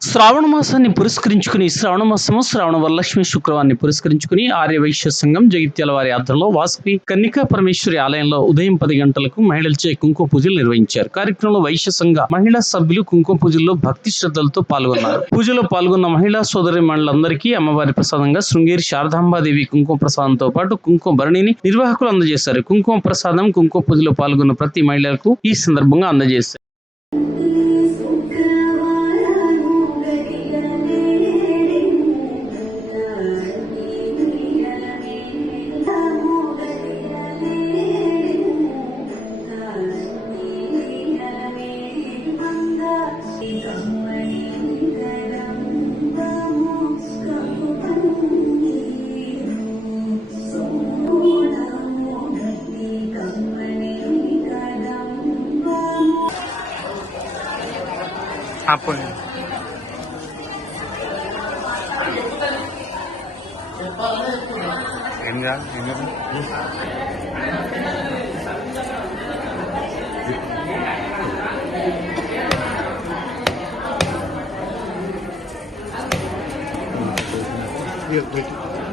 శ్రావణ మాసాన్ని పురస్కరించుకుని శ్రావణ మాసము శ్రావణ వరలక్ష్మి శుక్రవారాన్ని పురస్కరించుకుని ఆర్యవైశ్య సంఘం జగిత్యాల వారి ఆధ్వర్యంలో వాసవి కన్నికా పరమేశ్వరి ఆలయంలో ఉదయం పది గంటలకు మహిళలచే కుంకుమ పూజలు నిర్వహించారు. కార్యక్రమంలో వైశ్య సంఘ మహిళా సభ్యులు కుంకుమ పూజల్లో భక్తి శ్రద్ధలతో పాల్గొన్నారు. పూజలో పాల్గొన్న మహిళా సోదరి మండలందరికీ అమ్మవారి ప్రసాదంగా శృంగేరి శారదాంబాదేవి కుంకుమ ప్రసాదంతో పాటు కుంకుమ భరణిని నిర్వాహకులు అందజేశారు. కుంకుమ ప్రసాదం కుంకుమ పూజలో పాల్గొన్న ప్రతి మహిళలకు ఈ సందర్భంగా అందజేశారు. ఆపోయి ఏం కాదు ఏం కాదు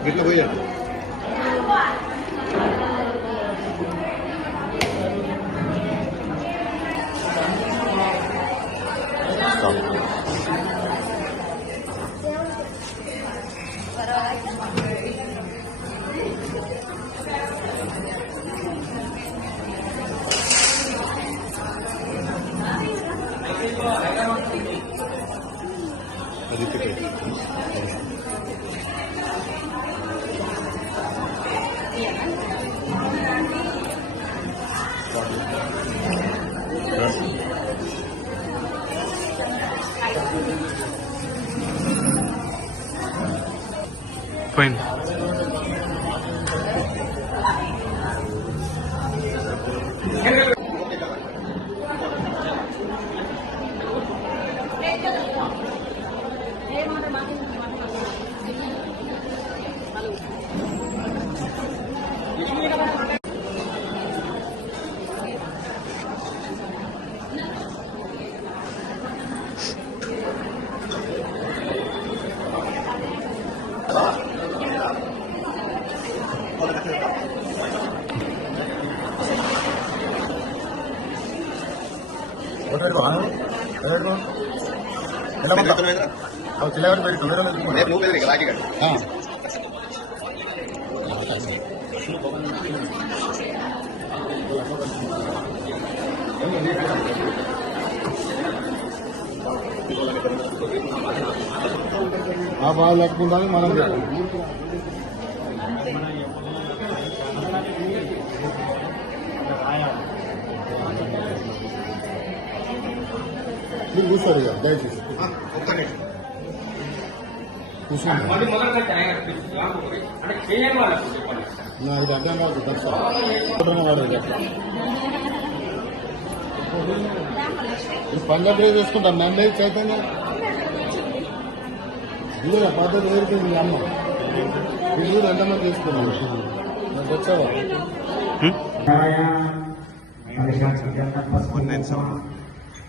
గిట్ల పోయాడు Fine పోయింది రేపు నువ్వు బెదిరి, రాజీ గారు. ఆ బాగా లేకుండా మనం మీరు కూర్చోరు ఇక దయచేసి. ఒక్క నిమిషం. కూర్చోండి. అర్థం కాదు పంజాబ్ చేసుకుంటాం మేము లేదు చైతన్య. ఇదిగా పద్ధతి వేరుతుంది మీ అమ్మ. ఇది ఎంతమంది తీసుకున్నాం నాకు వచ్చావా?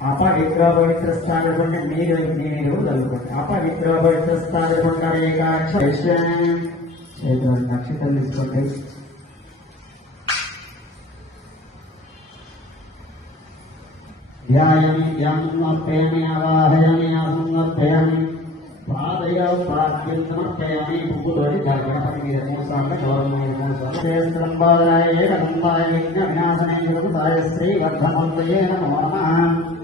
పవిత్ర స్థానకుండా మీరు మీరు చదువుకోండి అపవిత్ర స్థానకుండా చేతులు నక్షత్రం తీసుకోండి. ధ్యాయమి యమర్పయామి అవాహయామి అసమర్పయామి పాదయ పాద్యం సమర్పయామి పువ్వుతోటి గణపతి మీద మూడు సార్లు మూడు సార్లు విఘ్న వినాశనే శ్రీ వర్ధమంతయే నమో నమః.